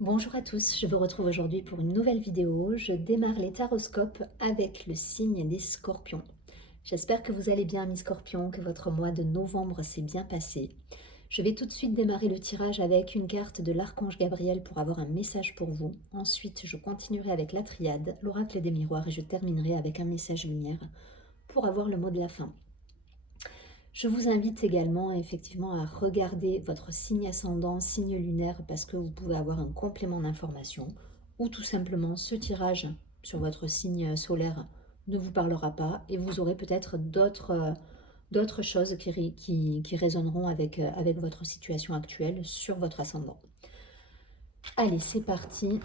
Bonjour à tous, je vous retrouve aujourd'hui pour une nouvelle vidéo. Je démarre les taroscopes avec le signe des scorpions. J'espère que vous allez bien, mes scorpions, que votre mois de novembre s'est bien passé. Je vais tout de suite démarrer le tirage avec une carte de l'archange Gabriel pour avoir un message pour vous. Ensuite, je continuerai avec la triade, l'oracle des miroirs et je terminerai avec un message lumière pour avoir le mot de la fin. Je vous invite également effectivement à regarder votre signe ascendant, signe lunaire, parce que vous pouvez avoir un complément d'information ou tout simplement ce tirage sur votre signe solaire ne vous parlera pas et vous aurez peut-être d'autres choses qui résonneront avec votre situation actuelle sur votre ascendant. Allez, c'est parti.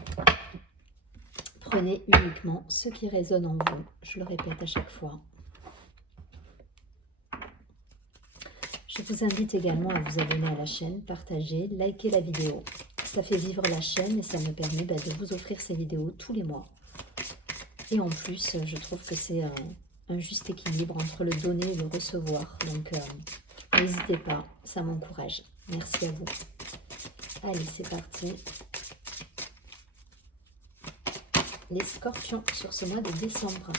Prenez uniquement ce qui résonne en vous. Je le répète à chaque fois. Je vous invite également à vous abonner à la chaîne, partager, liker la vidéo. Ça fait vivre la chaîne et ça me permet de vous offrir ces vidéos tous les mois. Et en plus, je trouve que c'est un juste équilibre entre le donner et le recevoir. Donc, n'hésitez pas, ça m'encourage. Merci à vous. Allez, c'est parti. Les scorpions sur ce mois de décembre.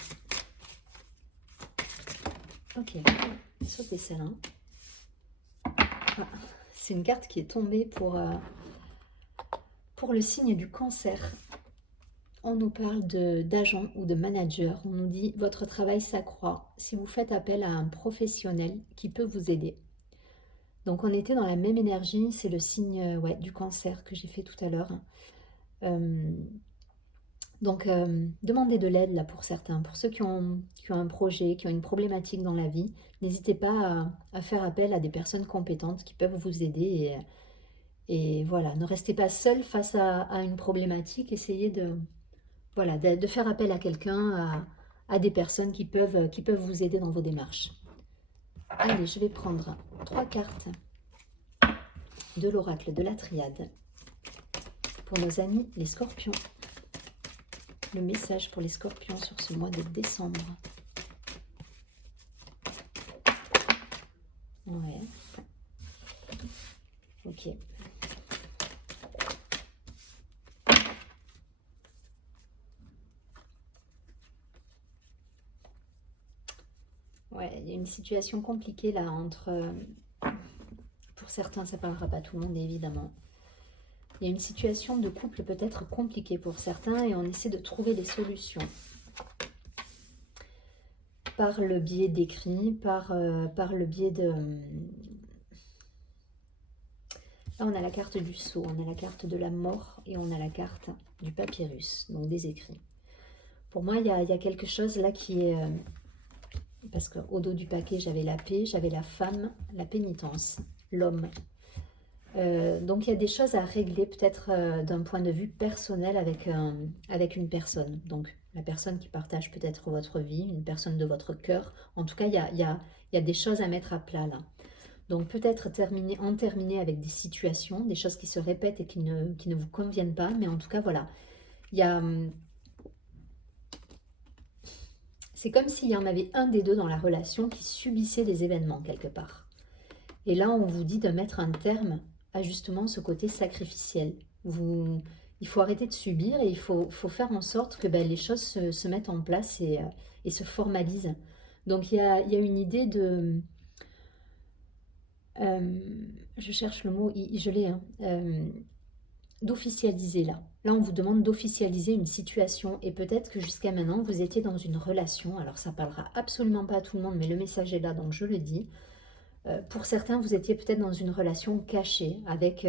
Ok, sautez celle-là. Ah, c'est une carte qui est tombée pour le signe du cancer. On nous parle d'agent ou de manager. On nous dit votre travail s'accroît si vous faites appel à un professionnel qui peut vous aider. Donc on était dans la même énergie, c'est le signe du cancer que j'ai fait tout à l'heure. Demandez de l'aide là pour certains. Pour ceux qui ont un projet, qui ont une problématique dans la vie, n'hésitez pas à faire appel à des personnes compétentes qui peuvent vous aider. Et voilà, ne restez pas seul face à une problématique, essayez de faire appel à quelqu'un, à des personnes qui peuvent vous aider dans vos démarches. Allez, je vais prendre 3 cartes de l'oracle de la triade pour nos amis les scorpions. Le message pour les scorpions sur ce mois de décembre. Ouais. Ok. Ouais, il y a une situation compliquée là entre... pour certains, ça ne parlera pas tout le monde évidemment. Il y a une situation de couple peut-être compliquée pour certains et on essaie de trouver des solutions. Par le biais d'écrits, par le biais de... Là, on a la carte du sceau, on a la carte de la mort et on a la carte du papyrus, donc des écrits. Pour moi, il y a quelque chose là qui est... parce qu'au dos du paquet, j'avais la paix, j'avais la femme, la pénitence, l'homme. Donc il y a des choses à régler peut-être d'un point de vue personnel avec une personne. Donc la personne qui partage peut-être votre vie, une personne de votre cœur. En tout cas, il y a des choses à mettre à plat là. Donc peut-être en terminer avec des situations, des choses qui se répètent et qui ne vous conviennent pas. Mais en tout cas, voilà. C'est comme s'il y en avait un des deux dans la relation qui subissait des événements quelque part. Et là, on vous dit de mettre un terme à justement ce côté sacrificiel. Il faut arrêter de subir et il faut faire en sorte que les choses se mettent en place et se formalisent. Donc il y a une idée de... je cherche le mot, je l'ai, hein, d'officialiser là. Là, on vous demande d'officialiser une situation et peut-être que jusqu'à maintenant, vous étiez dans une relation. Alors ça parlera absolument pas à tout le monde, mais le message est là, donc je le dis. Pour certains, vous étiez peut-être dans une relation cachée avec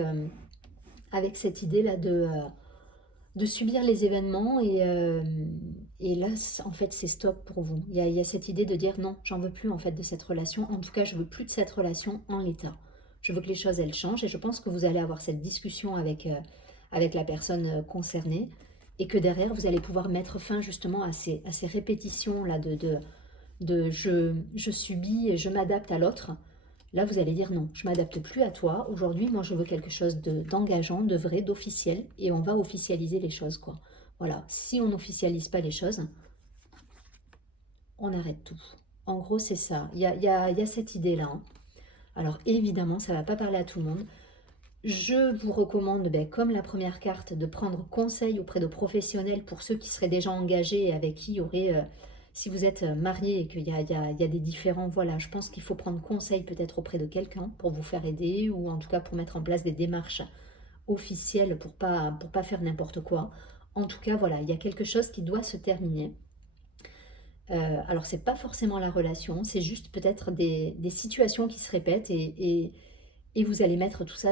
cette idée-là de subir les événements et là, en fait, c'est stop pour vous. Il y a cette idée de dire non, j'en veux plus en fait de cette relation. En tout cas, je veux plus de cette relation en l'état. Je veux que les choses, elles changent et je pense que vous allez avoir cette discussion avec la personne concernée et que derrière, vous allez pouvoir mettre fin justement à ces répétitions-là de je subis et je m'adapte à l'autre. Là, vous allez dire non, je ne m'adapte plus à toi. Aujourd'hui, moi, je veux quelque chose d'engageant, de vrai, d'officiel. Et on va officialiser les choses, quoi. Voilà, si on n'officialise pas les choses, on arrête tout. En gros, c'est ça. Il y a cette idée-là. Hein. Alors, évidemment, ça ne va pas parler à tout le monde. Je vous recommande, ben, comme la première carte, de prendre conseil auprès de professionnels pour ceux qui seraient déjà engagés et avec qui il y aurait, si vous êtes marié et qu'il y a, il y a des différends, voilà, je pense qu'il faut prendre conseil peut-être auprès de quelqu'un pour vous faire aider ou en tout cas pour mettre en place des démarches officielles pour pas faire n'importe quoi. En tout cas, voilà, il y a quelque chose qui doit se terminer. Alors, c'est pas forcément la relation, c'est juste peut-être des situations qui se répètent et vous allez mettre tout ça,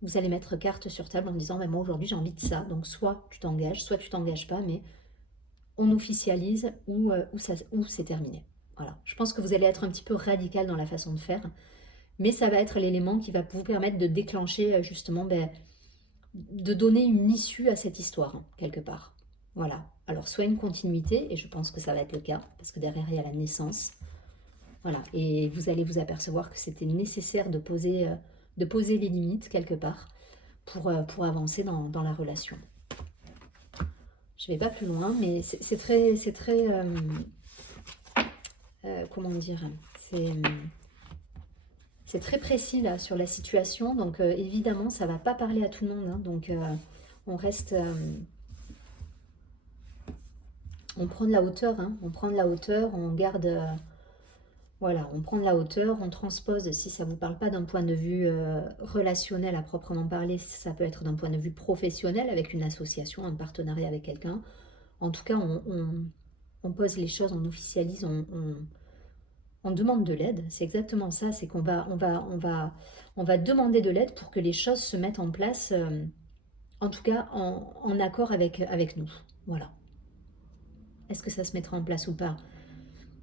vous allez mettre carte sur table en disant: «Bah, moi aujourd'hui j'ai envie de ça». Donc soit tu t'engages pas, mais on officialise ou c'est terminé. Voilà. Je pense que vous allez être un petit peu radical dans la façon de faire, mais ça va être l'élément qui va vous permettre de déclencher, justement, beh, de donner une issue à cette histoire, hein, quelque part. Voilà. Alors soit une continuité, et je pense que ça va être le cas, parce que derrière il y a la naissance. Voilà, et vous allez vous apercevoir que c'était nécessaire de poser les limites quelque part pour avancer dans la relation. Je ne vais pas plus loin, mais c'est très comment dire, c'est très précis là sur la situation, donc évidemment ça ne va pas parler à tout le monde, hein, donc on reste, on prend de la hauteur, hein, on prend de la hauteur, on garde... voilà, on prend de la hauteur, on transpose, si ça ne vous parle pas d'un point de vue relationnel à proprement parler, ça peut être d'un point de vue professionnel avec une association, un partenariat avec quelqu'un. En tout cas, on pose les choses, on officialise, on demande de l'aide. C'est exactement ça, c'est on va demander de l'aide pour que les choses se mettent en place, en tout cas en accord avec nous. Voilà. Est-ce que ça se mettra en place ou pas?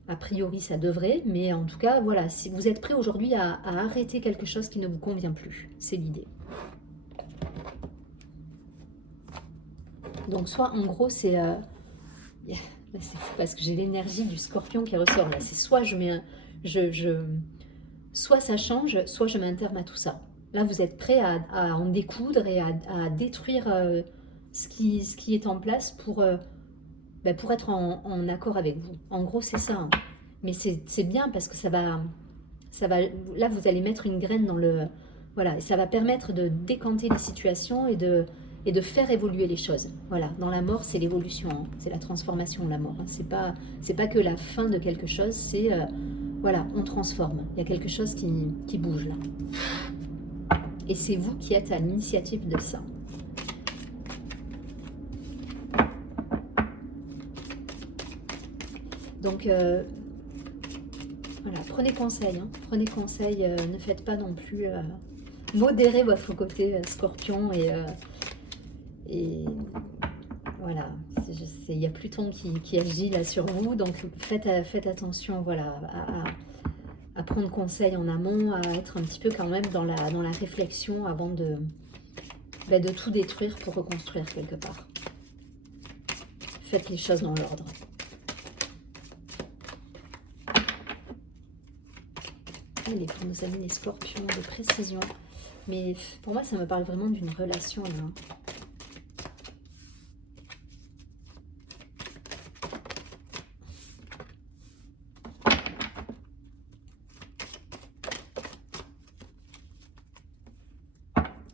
A priori, ça devrait, mais en tout cas, voilà, si vous êtes prêt aujourd'hui à arrêter quelque chose qui ne vous convient plus, c'est l'idée. Donc, soit en gros, c'est parce que j'ai l'énergie du scorpion qui ressort là. C'est soit soit ça change, soit je mets un terme à tout ça. Là, vous êtes prêt à en découdre et à détruire ce qui est en place pour être en accord avec vous. En gros, c'est ça, hein. Mais c'est bien parce que là, vous allez mettre une graine dans le... Voilà, et ça va permettre de décanter les situations et de faire évoluer les choses. Voilà, dans la mort, c'est l'évolution, hein. C'est la transformation, la mort, hein. C'est pas que la fin de quelque chose, c'est... voilà, on transforme. Il y a quelque chose qui bouge là. Et c'est vous qui êtes à l'initiative de ça. Donc, voilà, prenez conseil, hein. Prenez conseil, ne faites pas non plus... modérez votre côté scorpion et voilà, il y a Pluton qui agit là sur vous, donc faites attention, voilà, à prendre conseil en amont, à être un petit peu quand même dans la réflexion avant de tout détruire pour reconstruire quelque part. Faites les choses dans l'ordre. Allez, pour nos amis les scorpions, de précision. Mais pour moi, ça me parle vraiment d'une relation là.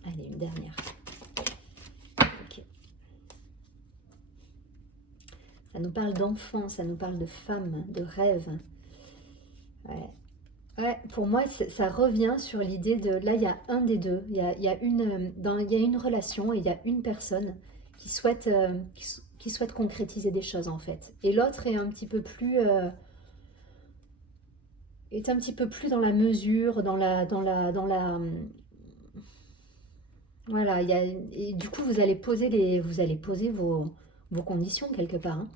Allez, une dernière. Ok. Ça nous parle d'enfants, ça nous parle de femmes, de rêves. Ouais. Ouais, pour moi, ça revient sur l'idée de... Là, il y a un des deux. Il y a une relation et il y a une personne qui souhaite, qui souhaite concrétiser des choses, en fait. Et l'autre est un petit peu plus... est un petit peu plus dans la mesure, voilà, et du coup, vous allez poser vos conditions quelque part, hein.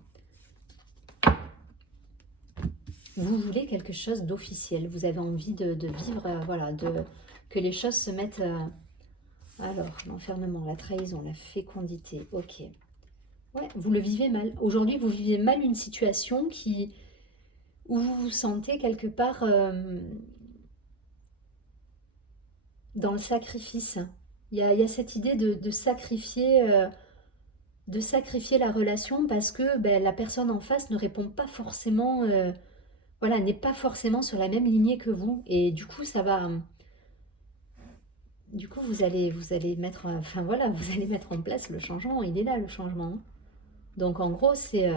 Vous voulez quelque chose d'officiel, vous avez envie de vivre, voilà, que les choses se mettent... alors, l'enfermement, la trahison, la fécondité, ok. Ouais, vous le vivez mal. Aujourd'hui, vous vivez mal une situation où vous vous sentez quelque part dans le sacrifice. Il y a cette idée de sacrifier la relation parce que ben, la personne en face ne répond pas forcément... voilà, n'est pas forcément sur la même lignée que vous. Et du coup, ça va... du coup, vous allez mettre, enfin voilà, vous allez mettre en place le changement. Il est là, le changement, hein. Donc en gros, c'est,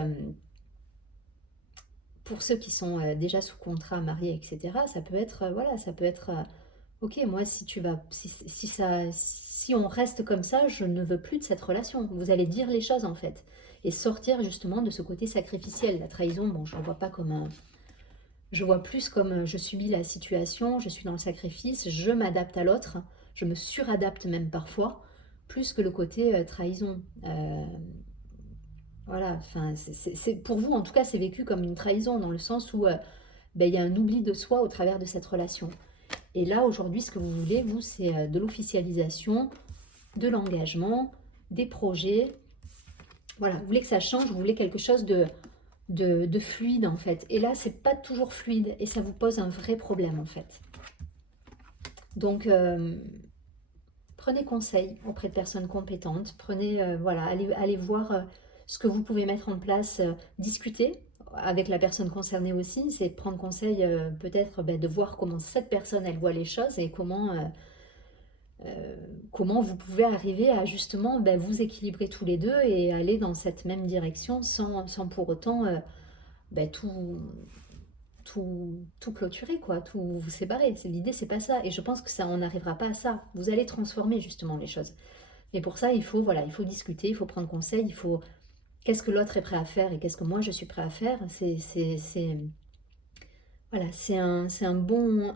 pour ceux qui sont, déjà sous contrat, mariés et cetera, ça peut être, voilà, ça peut être, OK, moi si tu vas si on reste comme ça, je ne veux plus de cette relation. Vous allez dire les choses, en fait, et sortir justement de ce côté sacrificiel. La trahison, bon, je ne le vois pas comme un, je vois plus comme, je subis la situation, je suis dans le sacrifice, je m'adapte à l'autre, je me suradapte même parfois, plus que le côté, trahison. Voilà, enfin, c'est pour vous, en tout cas, c'est vécu comme une trahison dans le sens où, il y a un oubli de soi au travers de cette relation. Et là, aujourd'hui, ce que vous voulez, vous, c'est, de l'officialisation, de l'engagement, des projets. Voilà, vous voulez que ça change, vous voulez quelque chose de fluide, en fait. Et là, c'est pas toujours fluide et ça vous pose un vrai problème, en fait. Donc, prenez conseil auprès de personnes compétentes. Prenez, voilà, allez voir, ce que vous pouvez mettre en place, discuter avec la personne concernée aussi. C'est prendre conseil, peut-être, de voir comment cette personne, elle voit les choses et comment vous pouvez arriver à justement, vous équilibrer tous les deux et aller dans cette même direction sans pour autant, tout, tout clôturer, quoi, tout vous séparer. L'idée, c'est pas ça. Et je pense que ça, on n'arrivera pas à ça. Vous allez transformer justement les choses. Et pour ça, il faut, voilà, il faut discuter, il faut prendre conseil, il faut, qu'est-ce que l'autre est prêt à faire et qu'est-ce que moi je suis prêt à faire. Voilà, c'est un bon,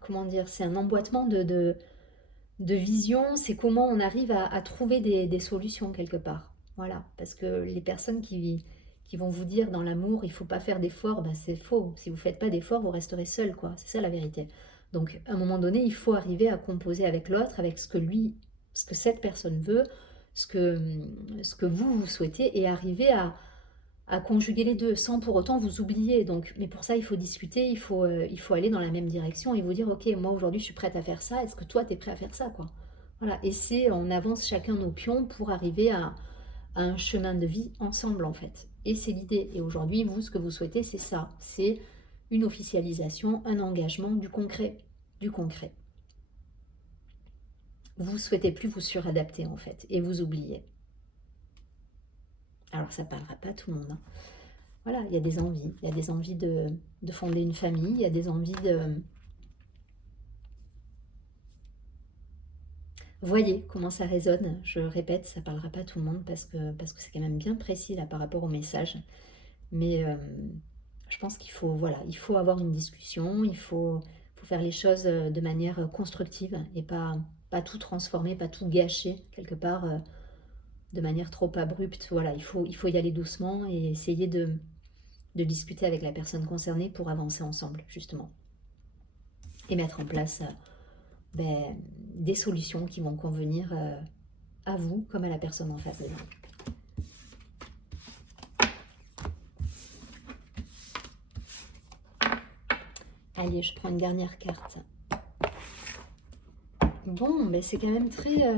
comment dire, c'est un emboîtement de vision, c'est comment on arrive à trouver des solutions quelque part. Voilà, parce que les personnes qui vont vous dire dans l'amour, il ne faut pas faire d'efforts, c'est faux. Si vous ne faites pas d'efforts, vous resterez seul, quoi. C'est ça la vérité. Donc, à un moment donné, il faut arriver à composer avec l'autre, avec ce que cette personne veut, ce que vous souhaitez, et arriver à conjuguer les deux sans pour autant vous oublier. Donc, mais pour ça, il faut discuter, il faut aller dans la même direction et vous dire, ok, moi aujourd'hui, je suis prête à faire ça. Est-ce que toi, tu es prêt à faire ça, quoi? Voilà. Et c'est, on avance chacun nos pions pour arriver à un chemin de vie ensemble, en fait. Et c'est l'idée. Et aujourd'hui, vous, ce que vous souhaitez, c'est ça. C'est une officialisation, un engagement, du concret. Du concret. Vous souhaitez plus vous suradapter, en fait, et vous oublier. Alors, ça parlera pas à tout le monde, hein. Voilà, il y a des envies. Il y a des envies de fonder une famille, il y a des envies de... Voyez comment ça résonne. Je répète, ça parlera pas à tout le monde parce que c'est quand même bien précis là par rapport au message. Mais je pense qu'il faut, voilà, il faut avoir une discussion, il faut faire les choses de manière constructive et pas tout transformer, pas tout gâcher quelque part de manière trop abrupte. Voilà, il faut y aller doucement et essayer de discuter avec la personne concernée pour avancer ensemble, justement. Et mettre en place des solutions qui vont convenir à vous comme à la personne en face de vous. Allez, je prends une dernière carte. Bon, c'est quand même très...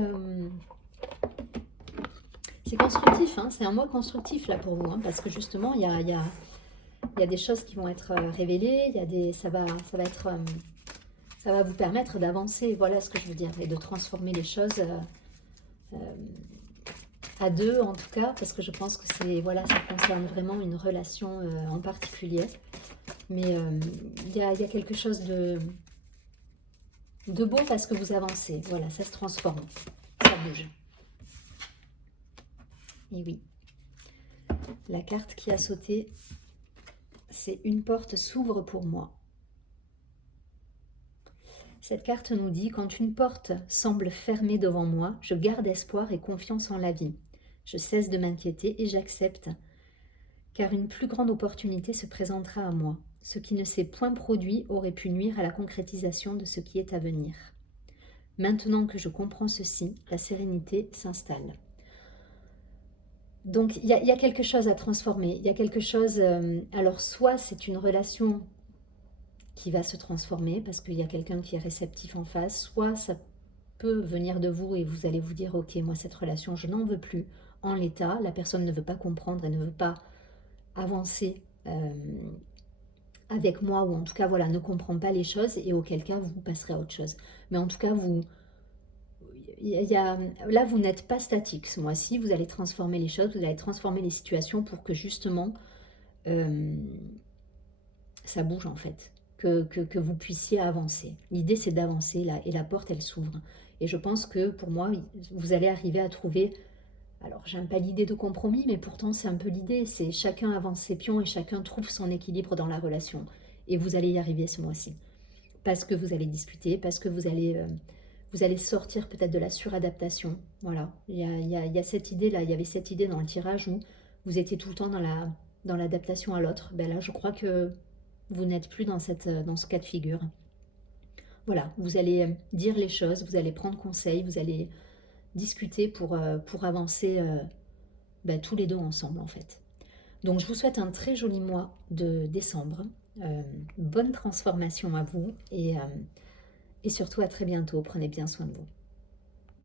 c'est constructif, hein, c'est un mois constructif là pour vous, hein, parce que justement, il y a des choses qui vont être révélées, ça va être... ça va vous permettre d'avancer, voilà ce que je veux dire, et de transformer les choses à deux en tout cas, parce que je pense que voilà, ça concerne vraiment une relation en particulier. Mais il y a quelque chose de beau parce que vous avancez, voilà, ça se transforme, ça bouge. Et oui, la carte qui a sauté, c'est une porte s'ouvre pour moi. Cette carte nous dit, quand une porte semble fermée devant moi, je garde espoir et confiance en la vie. Je cesse de m'inquiéter et j'accepte, car une plus grande opportunité se présentera à moi. Ce qui ne s'est point produit aurait pu nuire à la concrétisation de ce qui est à venir. Maintenant que je comprends ceci, la sérénité s'installe. Donc il y a quelque chose à transformer, il y a quelque chose, alors soit c'est une relation qui va se transformer parce qu'il y a quelqu'un qui est réceptif en face, soit ça peut venir de vous et vous allez vous dire ok, moi cette relation je n'en veux plus en l'état, la personne ne veut pas comprendre et ne veut pas avancer avec moi, ou en tout cas voilà, ne comprend pas les choses, et auquel cas vous passerez à autre chose. Mais en tout cas là, vous n'êtes pas statique ce mois-ci, vous allez transformer les choses, vous allez transformer les situations pour que justement, hem, ça bouge en fait, que vous puissiez avancer. L'idée, c'est d'avancer là et la porte, elle s'ouvre et je pense que pour moi, vous allez arriver à trouver, alors j'aime pas l'idée de compromis, mais pourtant c'est un peu l'idée, c'est chacun avance ses pions et chacun trouve son équilibre dans la relation et vous allez y arriver ce mois-ci. Parce que vous allez discuter, parce que vous allez sortir peut-être de la suradaptation. Voilà, il y a cette idée-là, il y avait cette idée dans le tirage où vous étiez tout le temps dans l'adaptation à l'autre. Ben là, je crois que vous n'êtes plus dans ce cas de figure. Voilà, vous allez dire les choses, vous allez prendre conseil, vous allez discuter pour avancer ben, tous les deux ensemble en fait. Donc je vous souhaite un très joli mois de décembre. Bonne transformation à vous et surtout à très bientôt. Prenez bien soin de vous.